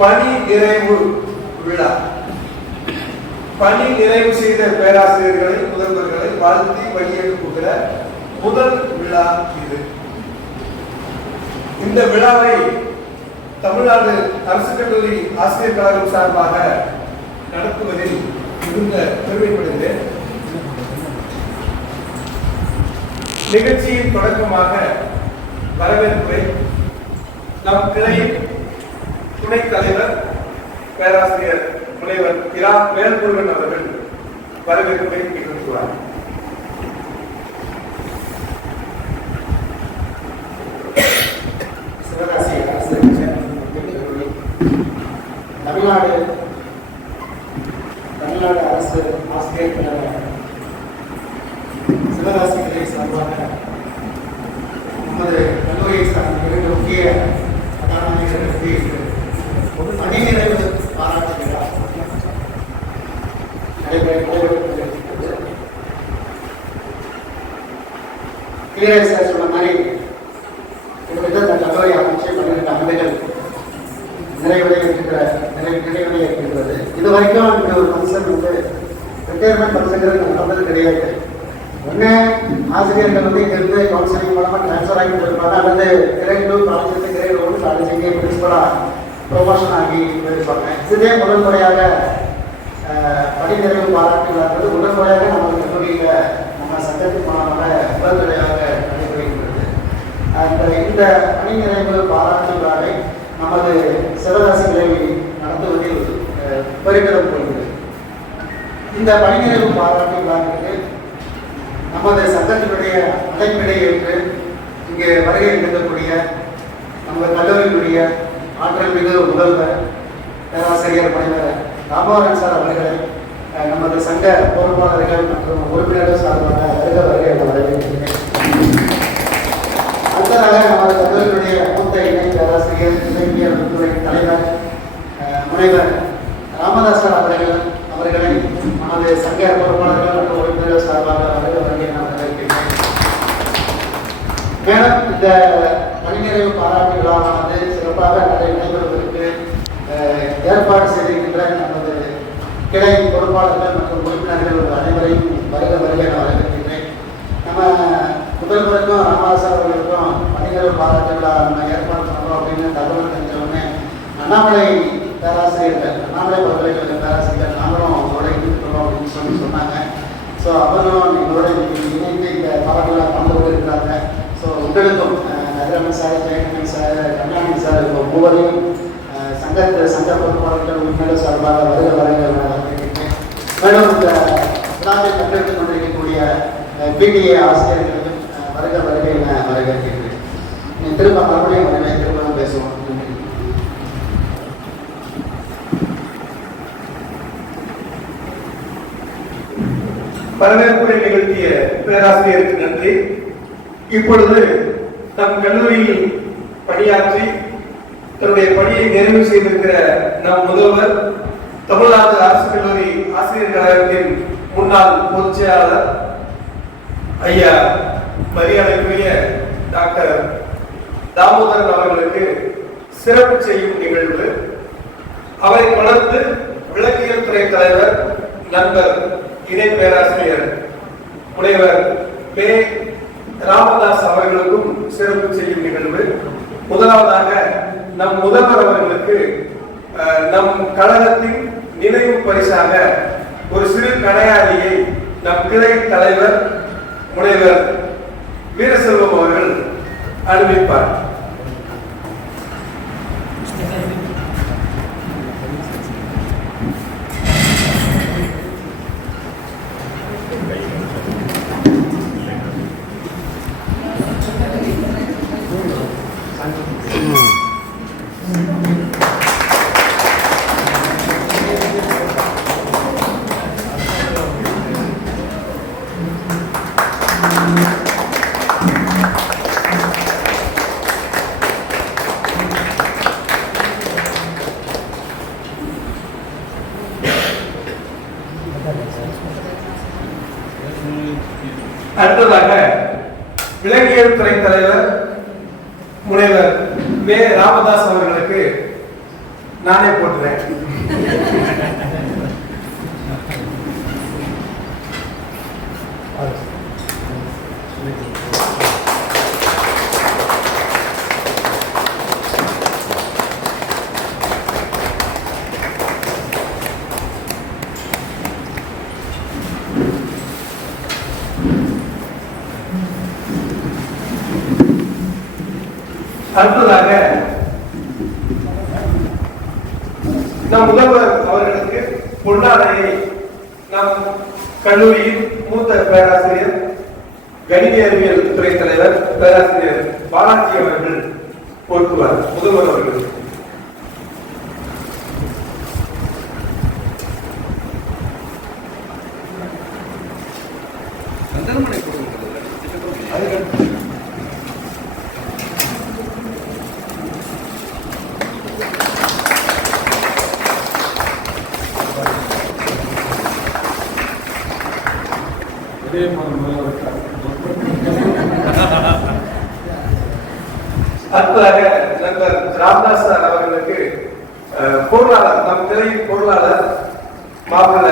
பணி நிறைவு விழா. பணி நிறைவு செய்த பேராசிரியர்களை முதல்வர்களை வாழ்த்தி வழியெடுப்புகிற முதல் விழா இது. இந்த விழாவை தமிழ்நாடு அரசு கல்லூரி ஆசிரியர் கழகம் சார்பாக நடத்துவதில் மிகுந்த பெருமைப்படுகிறேன். நிகழ்ச்சியின் தொடக்கமாக வரவேற்புரை நம் கிளையின் துணைத் தலைவர் பேராசிரியர் முனைவர் இரா வேல்முருகன் அவர்கள் வரவேற்புரை நிகழ்த்துவார். சிவகாசி அரசு தமிழ்நாடு அரசு ஆசிரியர் கழக சிவகாசி கிளை சார்பாக நமது கல்லூரியை சார்ந்த இரண்டு முக்கிய பணி நிறைவு பாராட்டு விழா நடைபெறுகிறது. கிளியர் சார் சொன்ன மாதிரி கிட்டத்தட்ட இந்த கல்லூரி அமைச்சு 12 ஆண்டுகள் நிறைவடைய இருக்கின்றது. இது வரைக்கும் இந்த ஒரு ஃபங்க்ஷன் ரிட்டையர்மெண்ட் ஃபங்க்ஷன் நடந்தது கிடையாது. ஒன்று ஆசிரியர்கள் இங்கிருந்து கவுன்சிலிங் மூலமாக ட்ரான்ஸ்ஃபர் ஆகிட்டு இருப்பாங்க, அல்லது கிரேட் 2 காலேஜ் கிரேட் 1 காலேஜ் இங்கே பிரின்சிபலாக ப்ரொமோஷன் ஆகி போயிருப்பாங்க. இதுவே முதல் முறையாக பணி நிறைவு பாராட்டு விழாக்கிறது முதல் முறையாக நம்ம கல்லூரியில் நம்ம சங்கத்தின் மூலமாக முதல் முறையாக நடைபெறுகின்றது. இந்த பணி நிறைவு பாராட்டு விழாவை நமது சிவகாசி கிளை நடத்துவதில் பெருமிதம் கொள்கிறது. இந்த பணி நிறைவு பாராட்டு விழாவிற்கு நமது சங்கத்தினுடைய அழைப்பினை ஏற்று இங்கே வருகை இருக்கக்கூடிய நமது கல்லூரியினுடைய ஆற்றல் மிகு முதல்வர் பேராசிரியர் முனைவர் ராமவரன் சார் அவர்களை நமது சங்க பொறுப்பாளர்கள் மற்றும் உறுப்பினர்கள் சார்பாக வருகை என வரவேற்கிறேன். அடுத்ததாக நமது கல்லூரியினுடைய மூத்த இணை பேராசிரியர் இலக்கிய துறை தலைவர் முனைவர் ராமதாசர் அவர்களை நமது சங்க பொறுப்பாளர்கள் மற்றும் உறுப்பினர்கள் சார்பாக வருகை என வரவேற்கிறேன். மேலும் இந்த பணி நிறைவு பாராட்டு விழாவானது சிறப்பாக நடைபெறுவதற்கு ஏற்பாடு செய்திருக்கின்ற நமது கிளை பொறுப்பாளர்கள் மற்றும் உறுப்பினர்கள் அனைவரையும் வருகை என வரவேற்கிறேன். நம்ம முதல்வருக்கும் ராமதாசர் அவர்களுக்கும் பணி நிறைவு பாராட்டு விழா நம்ம ஏற்பாடு பண்ணுறோம் அப்படின்னு தகவல் தெரிஞ்சவொடனே அண்ணாமலை பேராசிரியர்கள், அண்ணாமலை பல்கலைக்கழக பேராசிரியர்கள் நாங்களும் அவங்களோட இணைந்துக்கிறோம் அப்படின்னு சொன்னாங்க. ஸோ அவர்களும் எங்களோட இணைந்து இந்த பாராட்டு விழா கலந்து கொண்டு இருக்கிறாங்க. ஸோ உங்களுக்கும் நகரமன் சார், ஜெயகமன் சார், கண்ணாமணி சார் மூவரையும் சங்க பொறுப்பாளர்கள் உறுப்பினர்கள் சார்பாக வரவேற்கிறேன். மேலும் இந்த விழாவை பங்கெடுத்துக் கொண்டிருக்கக்கூடிய பிடிஏ ஆசிரியர்களுக்கும் வருகை என வரவேற்கிறேன். திரும்ப மறுபடியும் திரும்ப பேசுவோம். வரவேற்புரை நிகழ்த்திய பேராசிரியருக்கு நன்றி. இப்பொழுது நம் கல்லூரியில் பணியாற்றி தன்னுடைய பணியை நிறைவு செய்திருக்கிற நம் முதல்வர், தமிழ்நாடு அரசு கல்லூரி ஆசிரியர் கழகத்தின் முன்னாள் பொதுச் செயலாளர் ஐயா மரியாதைக்குரிய டாக்டர் தாமோதரன் அவர்களுக்கு சிறப்பு செய்யும் நிகழ்வு. அவரை தொடர்ந்து விலங்கியல் துறை தலைவர் நண்பர் இணை பேராசிரியர் முனைவர் பே ராமதாஸ் அவர்களுக்கும் சிறப்பு செய்யும் நிகழ்வு. முதலாவதாக நம் முதல்வர் அவர்களுக்கு நம் கழகத்தின் நினைவு பரிசாக ஒரு சிறு கடையாளியை நம் கிளை தலைவர் முனைவர் வீரசெல்வம் அவர்கள் அறிவிப்பார். அடுத்ததாக விலங்கியல் துறை தலைவர் முனைவர் வே ராமதாஸ் அவர்களுக்கு நானே போட்டுறேன். அடுத்ததாக நம் முதல்வர் அவர்களுக்கு பொன்னாடையை நம் கல்லூரியின் மூத்த பேராசிரியர் கணினி அறிவியல் துறை தலைவர் பேராசிரியர் பாலாஜி அவர்கள் போட்டுவார். முதல்வர் அவர்கள் அடுத்ததாக நண்பர் ராம்தாஸ் சார் அவர்களுக்கு பொருளாளர் நம் துறையின் பொருளாளர் மாப்பிள்ள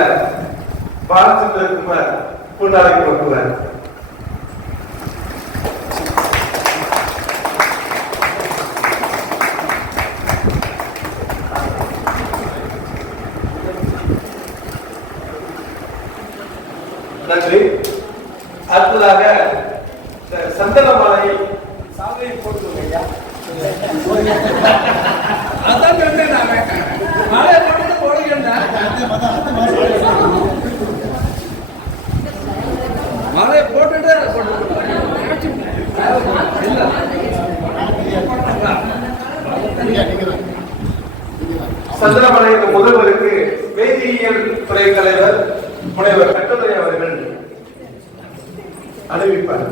பாலச்சந்திரகுமார் பொன்னாடை போட்டுவார். நன்றி. அடுத்ததாக சந்தன மாலை சாலையை போட்டு மாலையை போட்டுட்டு சந்தனமலை முதல்வருக்கு வேதியியல் துறை தலைவர் முனைவர் கட்டளை அவர்கள் அறிவிப்பார்.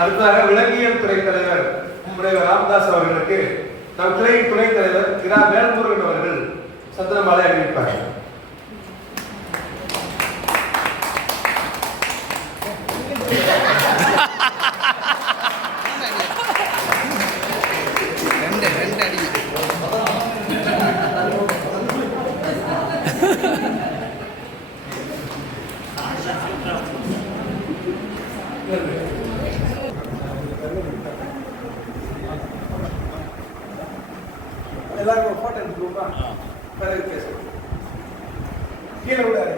அடுத்ததாக விலங்கியல் துறை தலைவர் முனைவர் ராம்தாஸ் அவர்களுக்கு நம் துறையின் துணைத் தலைவர் இரா வேல்முருகன் அவர்கள் சந்தனமாலை அறிவிப்பார். எல்லாரும் போட்டோ எடுத்துக்கோமா பிறகு பேசுவோம். கீழே விடாது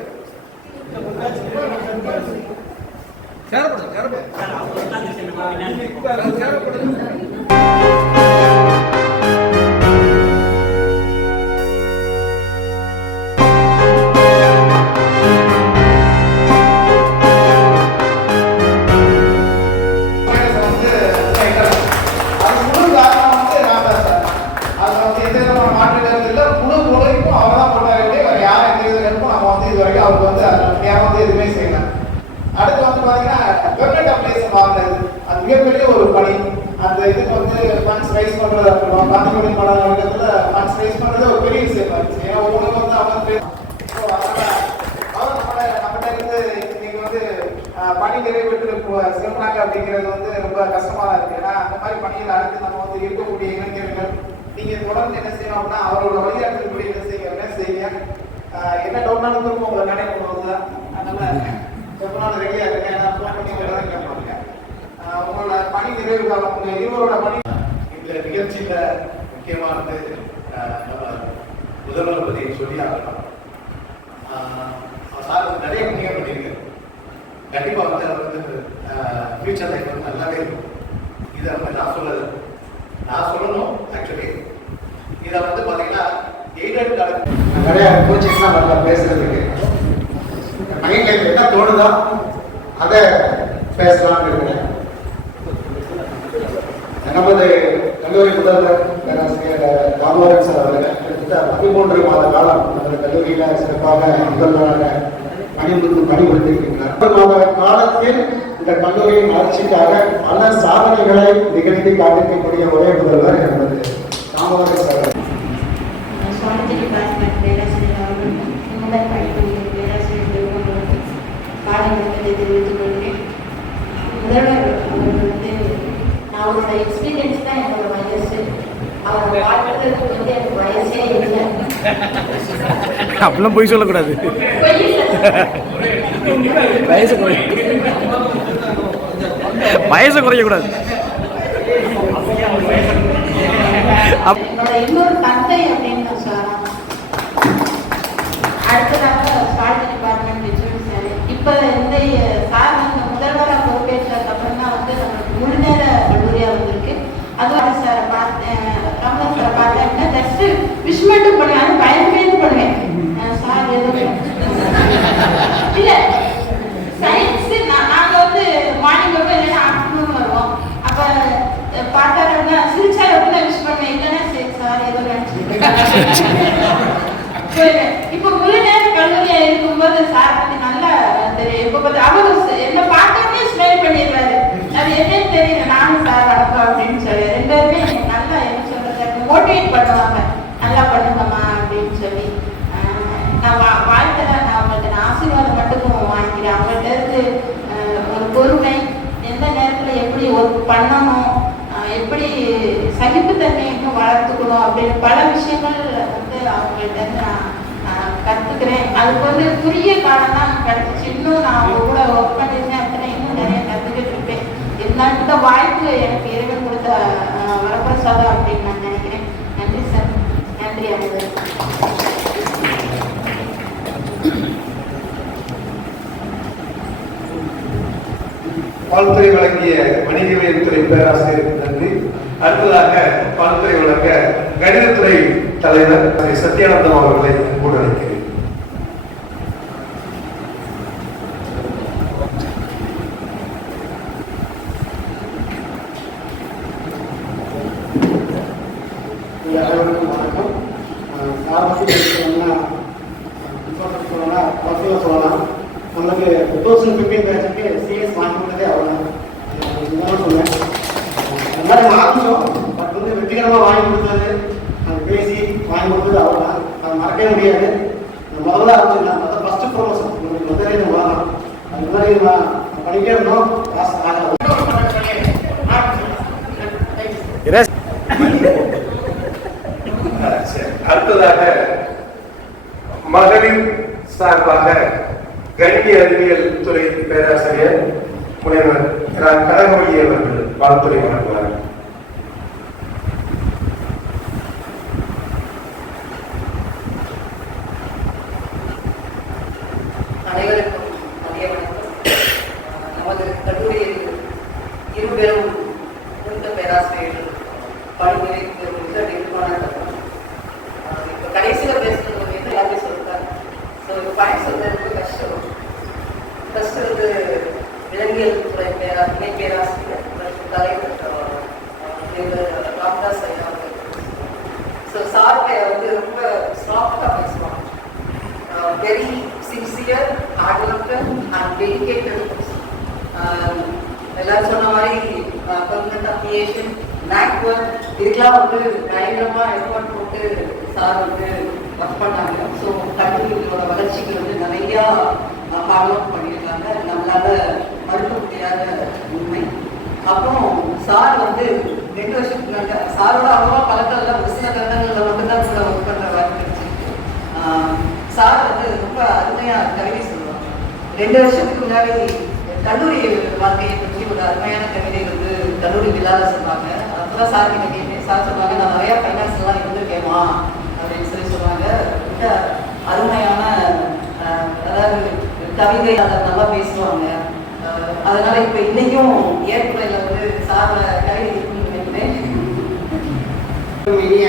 அவருக்கு வந்து நேரம் எதுவுமே செய்யல. அடுத்து வந்து பாத்தீங்கன்னா கவர்மெண்ட் அப்ளைஸ் வாங்குறது அது மிகப்பெரிய ஒரு பணி. அந்த இதுக்கு வந்து ஃபண்ட்ஸ் ரைஸ் பண்றது அப்புறம் காந்திமணி படத்துல ஃபண்ட்ஸ் ரைஸ் பண்றது ஒரு பெரிய விஷயம் இருந்துச்சு. ஏன்னா ஒவ்வொரு வந்து அவங்க நம்மகிட்ட இருந்து நீங்க வந்து பணி நிறைவேற்று சிறப்பாங்க அப்படிங்கிறது வந்து ரொம்ப கஷ்டமா இருக்கு. ஏன்னா அந்த மாதிரி பணிகள் அடுத்து நம்ம வந்து இருக்கக்கூடிய இளைஞர்கள் நீங்க தொடர்ந்து என்ன செய்யணும் அப்படின்னா அவரோட வழிகாட்டுறதுக்கு என்ன செய்யுங்க என்ன டவுட்னாலும் திரும்ப உங்களை கனெக்ட் பண்ணுவாங்க. அதனால எப்பனாலும் ரெடியா இருக்கேன் கேட்பாங்க. உங்களோட பணி நிறைவு காலம் உங்க இருவரோட பணி இந்த நிகழ்ச்சியில முக்கியமானது முதல்வர் பற்றி சொல்லி ஆகலாம். சார் நிறைய பணிகள் பண்ணியிருக்காரு. கண்டிப்பா வந்து அவர் வந்து ஃபியூச்சர் லைஃப் வந்து நல்லாவே இருக்கும். இதை வந்து நான் சொல்லணும். ஆக்சுவலி இதை வந்து பாத்தீங்கன்னா நிறைய கோச்சிங்லாம் நல்லா பேசுறதுக்கு மைண்ட்ல என்ன தோணுதோ அதை பேசலாம்னு இருக்கிறேன். நமது கல்லூரி முதல்வர் பேராசிரியர் ராமவரன் சார் அவர்கள் கிட்டத்தட்ட 13 மாத காலம் அந்த கல்லூரியில் சிறப்பாக முதல்வராக பணிபுரிந்திருக்கிறார். 13 மாத காலத்தில் இந்த கல்லூரியின் வளர்ச்சிக்காக பல சாதனைகளை நிகழ்த்தி காண்பிக்கக்கூடிய ஒரே முதல்வர் என்பது ராமவரன் சார். முதல்வர் வந்து அவரோட எக்ஸ்பீரியன்ஸ் தான் என்னோட வயசு. அவரை பார்க்கறதுக்கு வந்து எனக்கு வயசே இல்லை. அப்படிலாம் போய் சொல்லக்கூடாது. வயசு குறையக்கூடாது. என்னோட இன்னொரு தந்தை அப்படின்னு நான் சொல்லலாம். அடுத்ததாக ஸ்டார்ட் டிபார்ட்மெண்ட் விஜய் சார். இப்போ இந்த சார் வந்து முதல்வராக பொறுப்பேற்றதுக்கு அப்புறம் தான் வந்து நம்மளுக்கு முழு நேர கல்லூரியாக வந்திருக்கு. அதுவும் சாரை பார்த்தேன், ரமணன் சாரை பார்த்தேன் அப்படின்னா ஜஸ்ட் விஷ் மட்டும் பண்ணுவேன், பயன்பேது பண்ணுவேன். சார் எதுவும் இல்லை சயின்ஸு நாங்கள் வந்து மார்னிங் வருவோம், இல்லைன்னா ஆஃப்டர்நூன் வருவோம். அப்போ பார்த்தாருன்னா சிரிச்சார் அப்படின்னா விஷ் பண்ணுவேன், இல்லைன்னா சரி சார் ஏதோ இப்போ முழு நேர கல்லூரியா இருக்கும்போது சார் பத்தி நல்லா தெரியும். இப்போ பார்த்து அவரு என்ன பார்த்தோன்னே ஸ்மைல் பண்ணிடுறாரு. அது என்னன்னு தெரியல, நானும் சார் வணக்கம் அப்படின்னு சொல்லி 2 பேருமே நல்லா என்ன சொல்றது மோட்டிவேட் பண்ணுவாங்க, நல்லா பண்ணுங்கம்மா அப்படின்னு சொல்லி. நான் வாழ்க்கையில நான் அவங்கள்ட்ட ஆசீர்வாதம் மட்டும் வாங்கிக்கிறேன். அவங்கள்ட்ட இருந்து ஒரு பொறுமை, எந்த நேரத்தில் எப்படி ஒர்க் பண்ணணும், எப்படி சகிப்புத்தன்மையை வளர்த்துக்கணும் அப்படின்னு பல விஷயங்கள் வந்து அவங்கள்ட்ட இருந்து நான் கற்றுக்கிறேன். அதுக்கு வந்து குறுகிய காலம் தான் கிடச்சிச்சு. இன்னும் நான் அவங்க கூட ஒர்க் பண்ணியிருந்தேன் அப்படின்னா இன்னும் நிறைய கற்றுக்கிட்டு இருப்பேன். இருந்தாலும் இந்த வாய்ப்பு எனக்கு இறைவன் கொடுத்த வரப்பிரசாதம் அப்படின்னு நான் நினைக்கிறேன். நன்றி சார், நன்றி. அவங்க வாழ்த்துறை வழங்கிய வணிகவியல் துறை பேராசிரியருக்கு நன்றி. அடுத்ததாக வாழ்த்துறை வழங்க கணிதத்துறை தலைவர் சத்யானந்தம் அவர்களை கூட அழைக்கிறேன். வணக்கம். சொல்லலாம் நமக்கு 2015 பேட்சுக்கு சிஎஸ் வாங்கி கொடுத்ததே அவ்வளோதான் சொன்னேன். அந்த மாதிரி ஆரம்பிச்சோம். பட் வந்து வெற்றிகரமாக வாங்கி கொடுத்தது, அது பேசி வாங்கி கொடுத்தது அவ்வளோதான். அது மறக்கவே முடியாது. முதல்ல ஆரம்பிச்சிருந்தேன், அதான் ஃபர்ஸ்ட் ப்ரொமோஷன் முதலே வாங்கலாம். அது மாதிரி நான் படிக்க இருந்தோம். அடுத்ததாக மகளிர் சார்பாக கணினி அறிவியல் துறை பேராசிரியர் முனைவர் கனகமொழி அவர்கள் வாழ்த்துறை வழங்குவார். அனைவருக்கும் மதிய வணக்கம். நமது கல்லூரியில் 2 பேரும் மூத்த பேராசிரியர்கள் பணிபுரிந்து மிக நெருக்கமான தருணம். இப்போ கடைசியில் பேசுறது வந்து எல்லாத்தையும் சொல்லிட்டாங்க. ஸோ இப்போ பயன் சொல்றது ரொம்ப கஷ்டம். ஃபர்ஸ்ட் வந்து விலங்கியல் துறை இணை பேராசிரியர் தலைவர் ராமதாஸ் ஐயா அவர்கள். ஸோ சார்பை வந்து ரொம்ப சாஃப்டாக பேசுவாங்க. Very sincere, hard worker and dedicated. எல்லாரும் சொன்ன மாதிரி பர்மனன்ட் அப்ளிகேஷன், மேக் ஒர்க் இதுக்கெல்லாம் வந்து பயங்கரமாக எஃபர்ட் போட்டு சார் வந்து ஒர்க் பண்ணாங்க. ஸோ கல்லூரிகளோட வளர்ச்சிக்கு வந்து நிறையா ஹார்ட் ஒர்க் பண்ணியிருக்காங்க. நம்மளால மறுக்க முடியாத உண்மை. அப்புறம் சார் வந்து 2 வருஷத்துக்கு முன்னாடி சாரோட அவ்வளோவா பழக்கம்ல ஒரு சில தருணங்களில் மட்டும்தான் கூட ஒர்க் பண்ணுற வாய்ப்பு கிடைச்சிருக்கு. சார் வந்து ரொம்ப அருமையாக கவிதை சொல்லுவாங்க. 2 வருஷத்துக்கு முன்னாடி கல்லூரி வாழ்க்கையை பற்றி ஒரு அருமையான கவிதை வந்து கல்லூரி விழாவில் சொன்னாங்க. அப்போதான் சார் கிட்ட கேட்டேன். சார் சொன்னாங்க, நான் நிறையா ஃபைனான்ஸ்லாம் இருந்திருக்கேமா அப்படின்னு சொல்லி சொன்னாங்க. ரொம்ப அருமையான அதாவது கவிதை அதை நல்லா பேசுவாங்க. அதனால இப்போ இன்னைக்கும் ஏற்புறையில் வந்து சாரோட கவிதை இருக்குன்னு நினைக்கிறேன். இனிய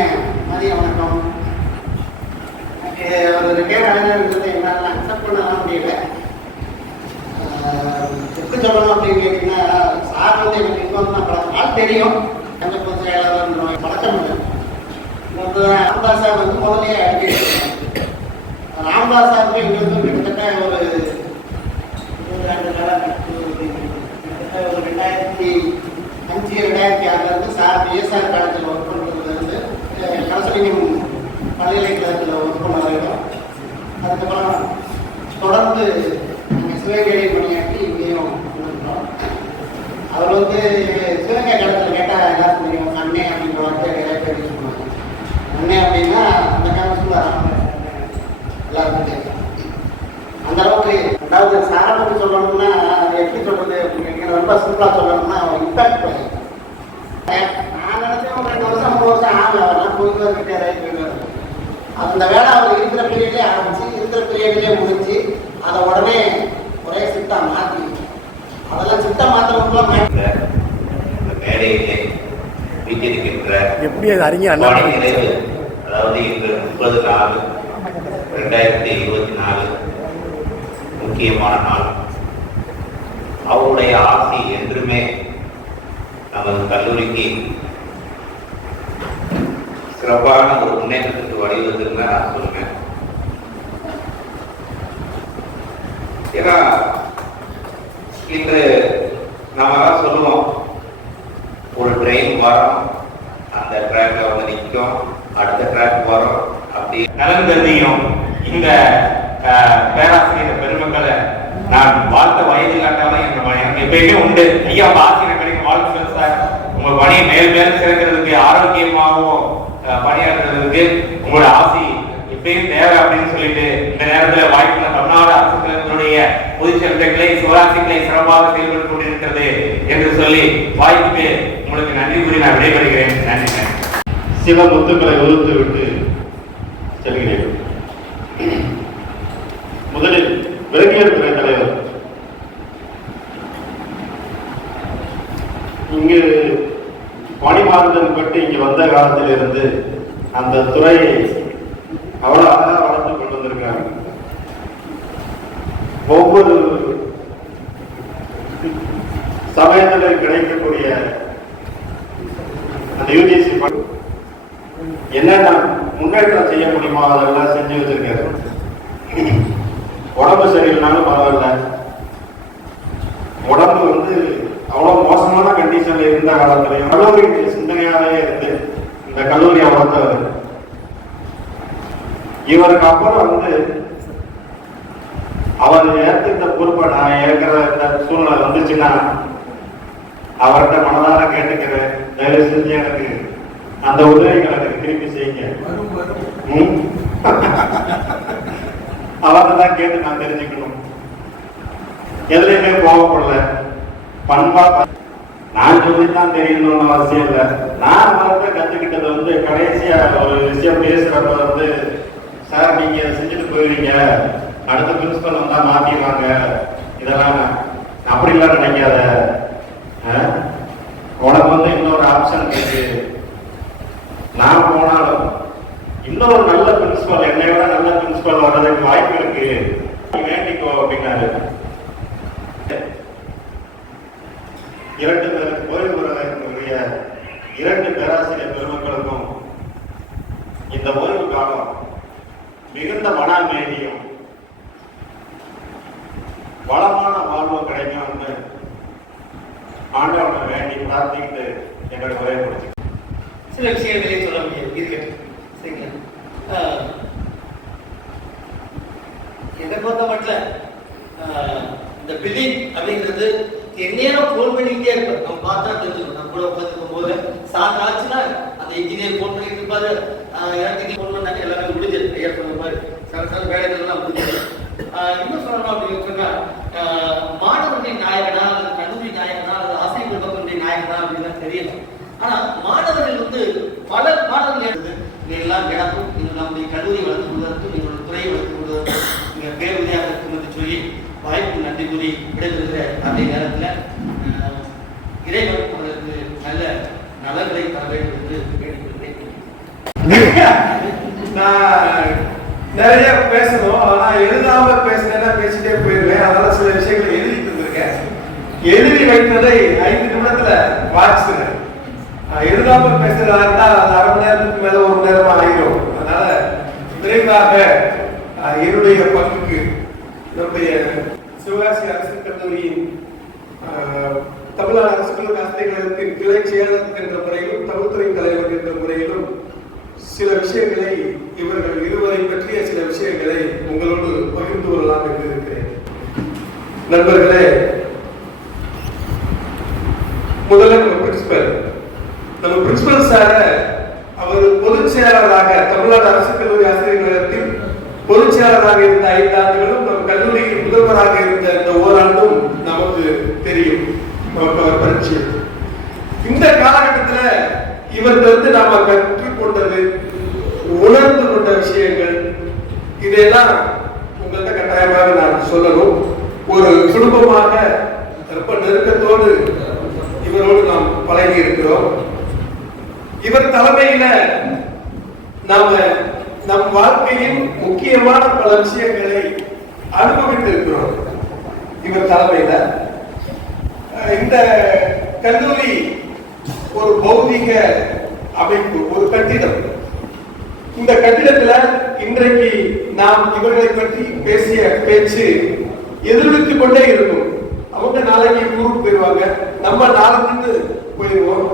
மதிய வணக்கம். ஒரு கேட்கறது என்னால் அக்செப்ட் பண்ணலாம் முடியல. எப்படி சொல்லணும் அப்படின்னு கேட்டீங்கன்னா, சார் வந்து எனக்கு இன்னும் பல நாள் தெரியும். கொஞ்சம் செயலாளர் சார் வந்து முதலே அறிவிச்சிருக்காங்க. ராமதாஸ் சாருக்கு எங்களுக்கு கிட்டத்தட்ட ஒரு 2005-2006 சார் பிஎஸ்ஆர் காலேஜில் ஒர்க் பண்ணுறதுலேருந்து கலசலிங்கம் பல்கலைக்கழகத்தில் ஒர்க் பண்ண வரைக்கும், அதுக்கப்புறம் தொடர்ந்து சிவகங்கை பணியாற்றி இங்கேயும் இருக்கிறோம். அவர் வந்து சிவகங்கை காலத்தில் கேட்டால் எல்லாருக்கும் தெரியும், அண்ணே அப்படிங்கிற வார்த்தை நிறைய பேர் யூஸ் பண்ணுவாங்க. அண்ணே அப்படின்னா அந்த காலத்தில் எல்லாருக்கும் தெரியும். அந்த அளவுக்கு அதாவது சாரை பற்றி சொல்லணும்னா எப்படி சொல்றது அப்படின்னு ரொம்ப சிம்பிளாக சொல்லணும்னா இம்பாக்ட் பண்ணி நான் நினைச்சேன் ஒரு 2 வருஷம் 3 வருஷம் ஆகல, அவரெல்லாம் போயிட்டு வந்துட்டு அந்த வேலை அவர் இருக்கிற பீரியட்லேயே ஆரம்பிச்சு இருக்கிற பீரியட்லேயே முடிஞ்சு அதை உடனே ஒரே சிட்டா மாற்றி அதெல்லாம் சிட்டா மாத்திரக்குள்ள மேடையிலே வீட்டிருக்கின்ற எப்படி அது அறிஞர் அதாவது இன்று 30/4/2024 முக்கியமான நாள். அவருடைய ஆசை என்றுமே நமது கல்லூரிக்கு சிறப்பான ஒரு முன்னேற்றத்துக்கு வழிவகுத்துன்னு நான் சொல்லுவேன். ஏன்னா இன்று நம்ம தான் சொல்லுவோம், ஒரு ட்ரெயின் வரும், அந்த ட்ராக்ல வந்து நிற்கும், அடுத்த ட்ராக் வரும், அப்படி நலன் இந்த பேராசிரியர் பெருமக்களை நான் வாழ்த்த வயது காட்டாலும் எனக்கு எப்பயுமே உண்டு. ஐயா ஆசிரியர் கிடைக்கும் வாழ்த்துக்கள் சார், உங்க பணியை மேல் மேலும் சிறக்கிறதுக்கு ஆரோக்கியமாகவும் பணியாற்றுறதுக்கு உங்களோட ஆசை எப்பயும் தேவை அப்படின்னு சொல்லிட்டு இந்த நேரத்தில் வாய்ப்புள்ள தமிழ்நாடு அரசு கழகத்தினுடைய பொதுச்செயலர்களை சிவராசிகளை சிறப்பாக செயல்பட்டு கொண்டிருக்கிறது என்று சொல்லி வாய்ப்புக்கு உங்களுக்கு நன்றி கூறி நான் விடைபெறுகிறேன். நன்றி. சில முத்துக்களை வகுத்து விட்டு செல்கிறேன். முதலில் விலங்கியல் துறை தலைவர் இங்கு பணிமாறுதல் பட்டு இங்கு வந்த காலத்திலிருந்து அந்த துறையை அவ்வளவு அழகாக வளர்த்து கொண்டு வந்திருக்காங்க. ஒவ்வொரு சமயத்தில் கிடைக்கக்கூடிய அந்த யூஜிசி என்னென்ன முன்னேற்றம் செய்ய முடியுமோ அதெல்லாம் செஞ்சு வச்சிருக்காரு. உடம்பு சரியில்லைனாலும் பரவாயில்ல, உடம்பு வந்து அவ்வளவு மோசமான கண்டிஷன்ல இருந்த காலத்திலையும் கல்லூரி சிந்தனையாவே இருந்து இந்த கல்லூரியை வளர்த்தவர். இவருக்கு அப்புறம் வந்து அவர் ஏற்றுக்கிட்ட பொறுப்பை நான் ஏற்கிற இந்த சூழ்நிலை வந்துச்சுன்னா அவர்கிட்ட மனதார கேட்டுக்கிறேன், தயவு செஞ்சு எனக்கு அந்த உதவிகளை எனக்கு திருப்பி செய்யுங்க. அவரை தான் கேட்டு நான் தெரிஞ்சுக்கணும். எதுலையுமே கோவப்படல, பண்பா நான் சொல்லித்தான் தெரியணும்னு அவசியம் இல்லை. நான் அவர்கிட்ட கத்துக்கிட்டது வந்து கடைசியா ஒரு விஷயம் பேசுறப்ப வந்து, சார் நீங்க செஞ்சுட்டு போயிருவீங்க, அடுத்த பிரின்சிபல் வந்தா மாத்திடுவாங்க, இதெல்லாம் அப்படிலாம் நினைக்காத, உனக்கு வந்து இன்னொரு ஆப்ஷன் இருக்கு, நான் போனாலும் இன்னொரு நல்ல பிரின்சிபல் என்னை விட நல்ல பிரின்சிபல் வர்றதுக்கு வாய்ப்பு இருக்கு, வேண்டிக்கோ அப்படின்னாரு. 2 பேருக்கு ஓய்வு பெற இருக்கக்கூடிய 2 பேராசிரியர் பெருமக்களுக்கும் இந்த ஓய்வு காலம் மிகுந்த மன அமைதியும் வளமான வாழ்வும் கிடைக்கும் ஆண்டவனை வேண்டி பிரார்த்திக்கிட்டு எங்களை உரையப்படுத்தி சில விஷயங்களே சொல்ல முடியாது இருக்கட்டும். சரிங்களா? என்னை பொறுத்த மட்டும் இந்த பில்டிங் அப்படிங்கிறது எந்நேரம் ஃபோன் பண்ணிக்கிட்டே இருப்பார். நம்ம பார்த்தா தெரிஞ்சுக்கணும். நம்ம கூட உட்காந்துருக்கும் போது சார் ஆச்சுன்னா அந்த இன்ஜினியர் ஃபோன் பண்ணிட்டு இருப்பாரு, எனக்கு ஃபோன் பண்ணாங்க, எல்லாமே முடிஞ்சது. ஐயா சொன்ன மாதிரி சார் வேலைகள்லாம் முடிஞ்சது. இன்னும் சொல்லணும் அப்படின்னு சொன்னா, மாணவர்களின் நாயகனா அல்லது கல்லூரி நாயகனா அல்லது ஆசிரியர் பெருமக்களுடைய நாயகனா அப்படின்னு தெரியல. ஆனா மாணவர்கள் வந்து பல மாணவர்கள் இதெல்லாம் எனக்கும் நீங்கள் நம்முடைய கல்லூரி வளர்த்து கொள்வதற்கும் எங்களோட துறையை வளர்த்து கொள்வதற்கும் நீங்கள் பேருதவியாக இருக்கும் என்று சொல்லி வாய்ப்பு நன்றி கூறி விடைபெறுகிற அதே நேரத்தில் இறைவன் அவர்களுக்கு நல்ல நலன்களை தர வேண்டும் என்று கேட்டுக்கொள்கிறேன். நான் நிறைய பேசணும், ஆனா எழுதாம பேசினேன்னா பேசிட்டே போயிருவேன். அதனால சில விஷயங்களை எழுதிட்டு இருந்திருக்கேன். எழுதி வைத்ததை 5 நிமிடத்துல வாசிச்சுங்க. எழுதாம பேசுறதா இருந்தா அது 1/2 மணி நேரத்துக்கு மேல 1 மணி நேரமா ஆயிடும். அதனால அடுத்ததாக என்னுடைய பங்குக்கு நம்முடைய சிவகாசி அரசு கல்லூரியின் தமிழ்நாடு அரசு கல்லூரி ஆசிரியர் கழகத்தின் கிளை செயலர் என்ற முறையிலும் தமிழ்துறை தலைவர் என்ற முறையிலும் சில விஷயங்களை இவர்கள் இருவரை பற்றிய சில விஷயங்களை உங்களோடு பகிர்ந்து கொள்ளலாம் என்று இருக்கிறேன். நண்பர்களே, முதல்ல நம்ம பிரின்சிபல் சார அவர் பொதுச் செயலாளராக தமிழ்நாடு அரசு கல்லூரி ஆசிரியர் கழகத்தில் பொதுச் செயலாளராக இருந்த 5 ஆண்டுகளும் நம் கல்லூரியில் முதல்வராக இருந்த இந்த ஓராண்டும் நமக்கு தெரியும், நமக்கு அவர் பரிச்சயம். இந்த காலகட்டத்தில் இவர்கிட்ட நாம கற்றுக்கொண்டது, உணர்ந்து கொண்ட விஷயங்கள் இதெல்லாம் உங்கள்கிட்ட கட்டாயமாக நான் சொல்லணும். ஒரு குடும்பமாக ரொம்ப நெருக்கத்தோடு இவரோடு நாம் பழகி இருக்கிறோம். இவர் தலைமையில நாம நம் வாழ்க்கையின் முக்கியமான பல விஷயங்களை அனுபவித்து இருக்கிறோம். இவர் தலைமையில இந்த கல்லூரி ஒரு பௌதிக அமைப்பு, ஒரு கட்டிடம். இந்த கட்டிடத்துல இன்றைக்கு நாம் இவர்களை பற்றி பேசிய பேச்சு எதிர்வித்துக் கொண்டே இருக்கும். அவங்க நாளைக்கு ஊருக்கு போயிடுவாங்க, நம்ம நாளைக்கு போயிடுவோம்.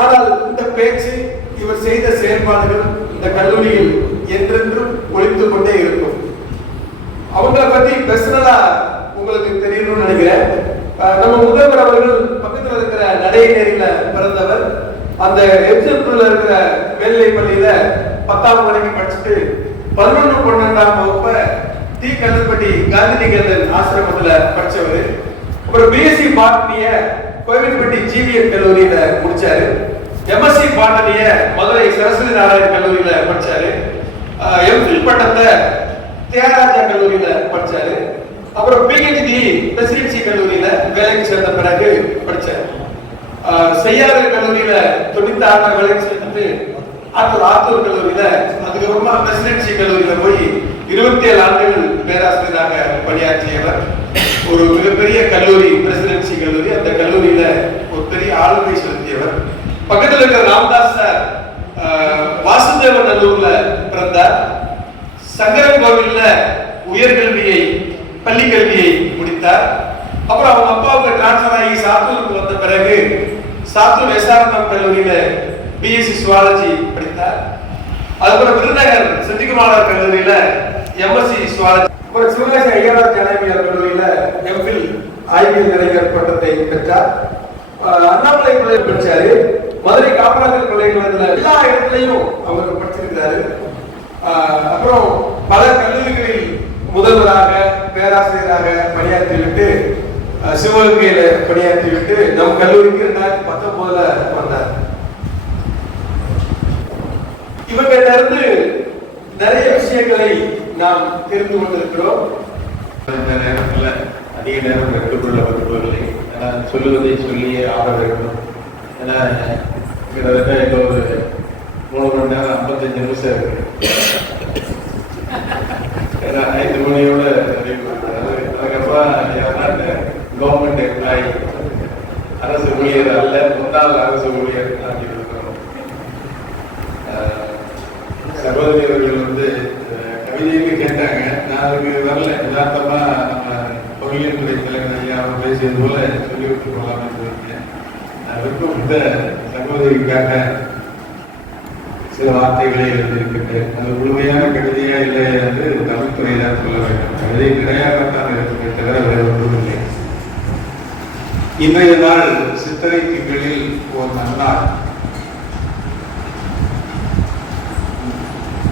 ஆனால் இந்த பேச்சு, இவர் செய்த செயல்பாடுகள் இந்த கல்லூரியில் என்றென்றும் ஒழித்துக் கொண்டே இருக்கும். அவங்களை பத்தி பெர்சனலா உங்களுக்கு தெரியணும்னு நினைக்கிறேன். நம்ம முதல்வர் அவர்கள் பக்கத்தில் இருக்கிற நடைநேரியில பிறந்தவர். அந்த எம்ஜிஆர்ல இருக்கிற மேல்நிலை பள்ளியில 10ஆம் வரைக்கும் படிச்சுட்டு 11, 12ஆம் வகுப்ப டி கல்லுப்பட்டி காந்திநிகேதன் ஆசிரமத்துல படிச்சவர். அப்புறம் பிஎஸ்சி பாட்டனிய கோவில்பட்டி ஜிவிஎம் கல்லூரியில முடிச்சாரு. எம்எஸ்சி பாட்டனிய மதுரை சரஸ்வதி நாராயண் கல்லூரியில படிச்சாரு. எம்ஃபில் பட்டத்தை தியாகராஜா கல்லூரியில படிச்சாரு. அப்புறம் பிஹெச்டி பிரசிடென்சி கல்லூரியில வேலைக்கு சேர்ந்த பிறகு படிச்சாரு. செய்யாறு கல்லூரியில 96 வேலைக்கு சேர்ந்துட்டு ஆத்தூர் கல்லூரியில, அதுக்கப்புறமா பிரசிடென்சி கல்லூரியில போய் 27 ஆண்டுகள் பேராசிரியராக பணியாற்றியவர். ஒரு மிகப்பெரிய கல்லூரி பிரசிடென்சி கல்லூரி, அந்த கல்லூரியில ஒரு பெரிய ஆளுமை செலுத்தியவர். பக்கத்தில் இருக்கிற ராமதாஸ் சார் வாசுதேவன் நல்லூர்ல பிறந்தார். சங்கரன் கோவில்ல உயர்கல்வியை, பள்ளி கல்வியை முடித்தார். அப்புறம் அவங்க அப்பாவுக்கு டிரான்ஸ்பர் ஆகி சாத்தூருக்கு வந்த பிறகு சாத்தூர் எஸ்ஆர்எம் கல்லூரியில பிஎஸ்சி சுவாலஜி படித்தார். அதுக்கப்புறம் விருதுநகர் செந்திகுமார் கல்லூரியில எம்எஸ்சி சுவாலஜி, அப்புறம் சிவகாசி ஐயனார் ஜனாமியார் கல்லூரியில எம்ஃபில் ஆய்வியல் நிலையர் பட்டத்தை பெற்றார். அண்ணாமலை பல்கலை படிச்சாரு. மதுரை காமராஜர் பல்கலைக்கழகத்துல எல்லா இடத்துலையும் அவர் படிச்சிருக்கிறாரு. அப்புறம் பல கல்லூரிகளில் முதல்வராக, பேராசிரியராக பணியாற்றிவிட்டு சிவகங்கையில பணியாற்றிவிட்டு நம் கல்லூரிக்கு 2019 வந்தார். இவர்கிட்ட இருந்து நிறைய விஷயங்களை நாம் தெரிந்து கொண்டிருக்கிறோம். இந்த நேரத்தில் அதிக நேரம் எடுத்துக்கொள்ள விரும்பவில்லை. ஏன்னா சொல்லுவதை சொல்லியே ஆக வேண்டும். ஏன்னா கிட்டத்தட்ட இப்போ ஒரு 3 மணி நேரம் 55 நிமிஷம் இருக்கு. ஏன்னா 5 மணியோட அதுக்கப்புறம் கவர்மெண்ட் எம்ப்ளாயி, அரசு ஊழியர் அல்ல, முன்னாள் அரசு ஊழியர் இருக்கிறோம். சகோதரி அவர்கள் கவிதைக்கு கேட்டாங்க, நான் அதுக்கு வரல. யதார்த்தமா நம்ம பொருளியல் துறை தலைவர் ஐயா அவர் பேசியது போல சொல்லிவிட்டு போகலாம்னு சொல்லியிருக்கேன். அதற்கும் இந்த சகோதரிக்காக சில வார்த்தைகளை எழுதியிருக்கின்றேன். அது முழுமையான கவிதையா இல்லை என்று தமிழ்துறை தான் சொல்ல வேண்டும். கவிதை நிறையாகத்தான் இருக்குமே தவிர வேறு ஒன்றும் இல்லை. இன்றைய நாள் சித்திரை திங்களில் ஒரு நன்னாள்.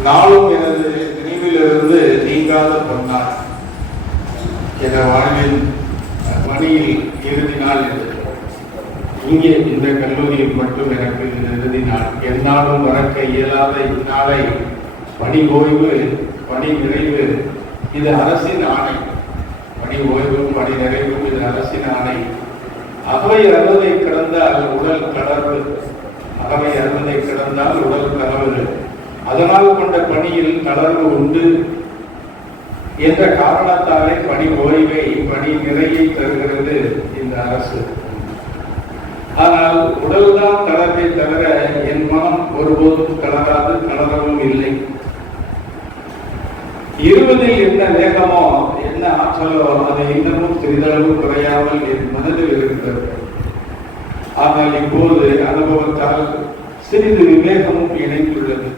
நாளும் எனது நினைவிலிருந்து நீங்காத பொன்னாள். என வாழ்வின் பணியில் இறுதி நாள் என்று இங்கே இந்த கல்லூரியில் மட்டும் எனக்கு இறுதி நாள். எந்நாளும் மறக்க இயலாத இந்நாளை பணி ஓய்வு, பணி நிறைவு இது அரசின் ஆணை. பணி ஓய்வும் பணி நிறைவும் இது அரசின் ஆணை. அகவை அறுவதை கிடந்தால் உடல் கடவு, அகவை அறுவதை கிடந்தால் உடல் கடவு. அதனால் கொண்ட பணியில் தளர்வு உண்டு என்ற காரணத்தாலே பணி ஓய்வை, பணி நிறையை தருகிறது இந்த அரசு. ஆனால் உடல்தான் தளர்வை தவிர என் மனம் ஒருபோதும் தளராது, தளரவும் இல்லை. 20 என்ன வேகமோ என்ன ஆற்றலோ அதை இன்னமும் சிறிதளவு குறையாமல் என் மனதில் இருக்கிறது. ஆனால் இப்போது அனுபவத்தால் சிறிது விவேகமும் இணைந்துள்ளது.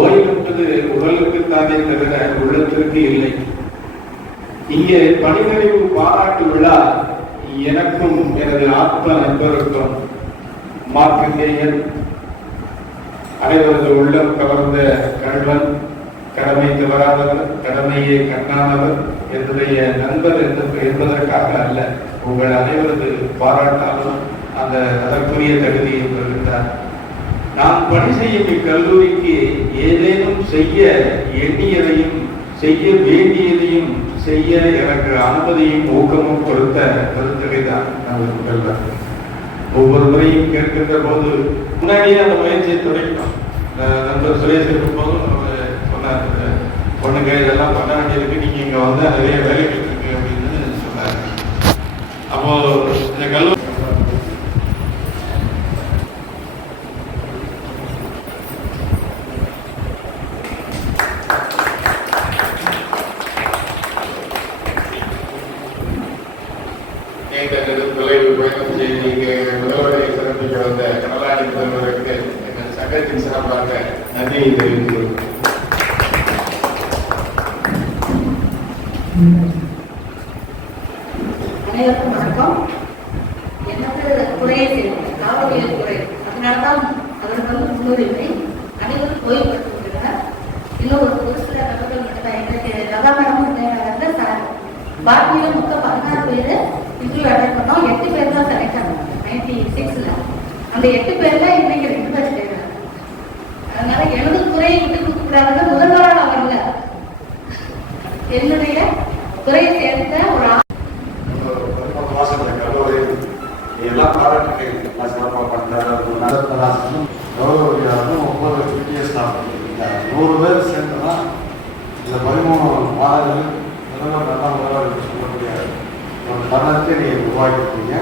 ஓய்வென்பது உடலுக்குத்தானே தவிர உள்ளத்திற்கு இல்லை. இங்கே பணிநிறைவு பாராட்டு விழா எனக்கும் எனது ஆத்ம நண்பருக்கும் மார்க்கண்டேயன் அனைவரது உள்ளம் கவர்ந்த கல்வன், கடமை தவறாதவர், கடமையை கண்ணானவர், என்னுடைய நண்பர் என்பதற்காக அல்ல, உங்கள் அனைவரது பாராட்டாலும் அந்த அதற்குரிய தகுதியை பெறுகின்றார். நான் பணி செய்யும் இக்கல்லூரிக்கு ஏதேனும் செய்ய எண்ணியதையும் செய்ய வேண்டியதையும் செய்ய எனக்கு அனுமதியும் ஊக்கமும் கொடுத்த கருத்தகைதான் நமது முதல்வர். ஒவ்வொரு முறையும் கேட்கின்ற போது முன்னாடியே அந்த முயற்சியை தொடங்கினோம். நண்பர் சுரேஷ் இருக்கும் போதும் அவர் சொன்னார், பொண்ணுங்க இதெல்லாம் பண்ண வேண்டியிருக்கு, நீங்க இங்க வந்து நிறைய வேலைகள் இருக்கு அப்படின்னு சொன்னார். அப்போ இந்த கல்லூரி தொலைவு பயணம் செய்து இங்கே முதல்வரை சிறப்பிக்க வந்த கடலாடி முதல்வருக்கு எங்கள் சங்கத்தின் சார்பாக நன்றியை தெரிவித்துள்ளோம். அனைவருக்கும் வணக்கம். எனக்கு குறையை செய்வோம், காவலியல் குறை, அதனால்தான் அவர்கள் முன்னுரிமை. அனைவரும் ஓய்வு பெற்றுள்ளனர். இன்னும் ஒரு சில நபர்கள் மட்டும் எங்களுக்கு லதாமேடம் சார் பாக்கியில் மொத்தம் 16 பேர் இன்டர்வியூ அட்டெண்ட் பண்ணோம். 8 பேர் தான் செலக்ட் ஆனாங்க 96ல. அந்த 8 பேர்ல இன்னைக்கு 2 பேர் செய்யறாங்க. அதனால எனது துறையை விட்டு கொடுக்கக்கூடாது. முதல்வராக வரல, என்னுடைய துறையை சேர்ந்த ஒரு எல்லாம் பாராட்டுகள் சிறப்பாக பண்ணுறாங்க. நடத்தலாசனும் கௌரவியாரும் 9 பிடிஎஸ் ஸ்டாஃப் 100 பேர் சேர்ந்தனா இந்த 13 மாதங்கள் முதல்வர் நல்லா முதல்வர் சொல்லக்கூடிய ஒரு தருணத்தை நீங்கள் உருவாக்கிட்டீங்க.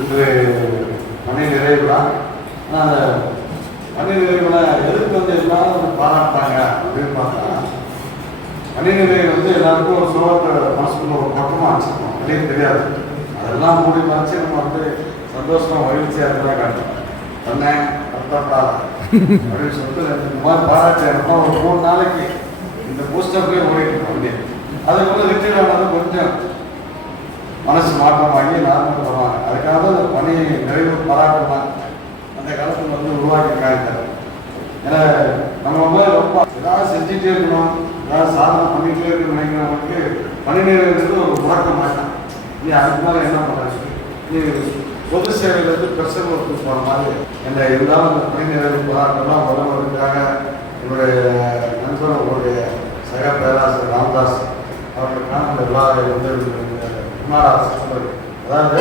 இன்று பணி நிறைவுலாம். ஆனால் அந்த பணி நிறைவுல எதுக்கு வந்து எல்லாரும் பாராட்டாங்க அப்படின்னு பார்த்தா, பணி நிறைவு வந்து எல்லாருக்கும் ஒரு சுகத்தை மனசுக்குள்ள ஒரு பக்கமாக வச்சுக்கணும், வெளியே தெரியாது. அதெல்லாம் மூடி மறைச்சு நம்ம வந்து சந்தோஷமா மகிழ்ச்சியாக இருந்தால் காட்டணும். சொன்னேன் அர்த்தப்பா அப்படின்னு சொல்லிட்டு இந்த மாதிரி பாராட்டு ஒரு 3 நாளைக்கு இந்த பூஸ்டர்லேயே ஓடிட்டு அப்படியே. அதுக்குள்ள ரிட்டீர் ஆனது கொஞ்சம் மனசு மாற்றமாகி நார்மல் பண்ணுவாங்க. அதுக்காக தான் அந்த பணி நிறைவு பாராட்டலாம் அந்த காலத்தில் வந்து உருவாக்கி காய்த்தார். ஏன்னா நம்ம வந்து ரொம்ப ஏதாவது செஞ்சுட்டே இருக்கணும், ஏதாவது சாதனை பண்ணிகிட்டே இருக்கணும் நினைக்கிறவங்களுக்கு பணி நிறைவுன்றது ஒரு முழக்கம் மாட்டான். நீ அதுக்கு மேலே என்ன பண்ணுறாங்க, நீ பொது சேவையிலேருந்து பெர்சனல் ஒர்க்கு போகிற மாதிரி என்ன இருந்தாலும் அந்த பணி நிறைவு போராட்டம்லாம் வருவதற்காக என்னுடைய நண்பர் உங்களுடைய சக பேராசிரியர் ராமதாஸ் அவர்களுக்கான அந்த விழாவை வந்து அதாவது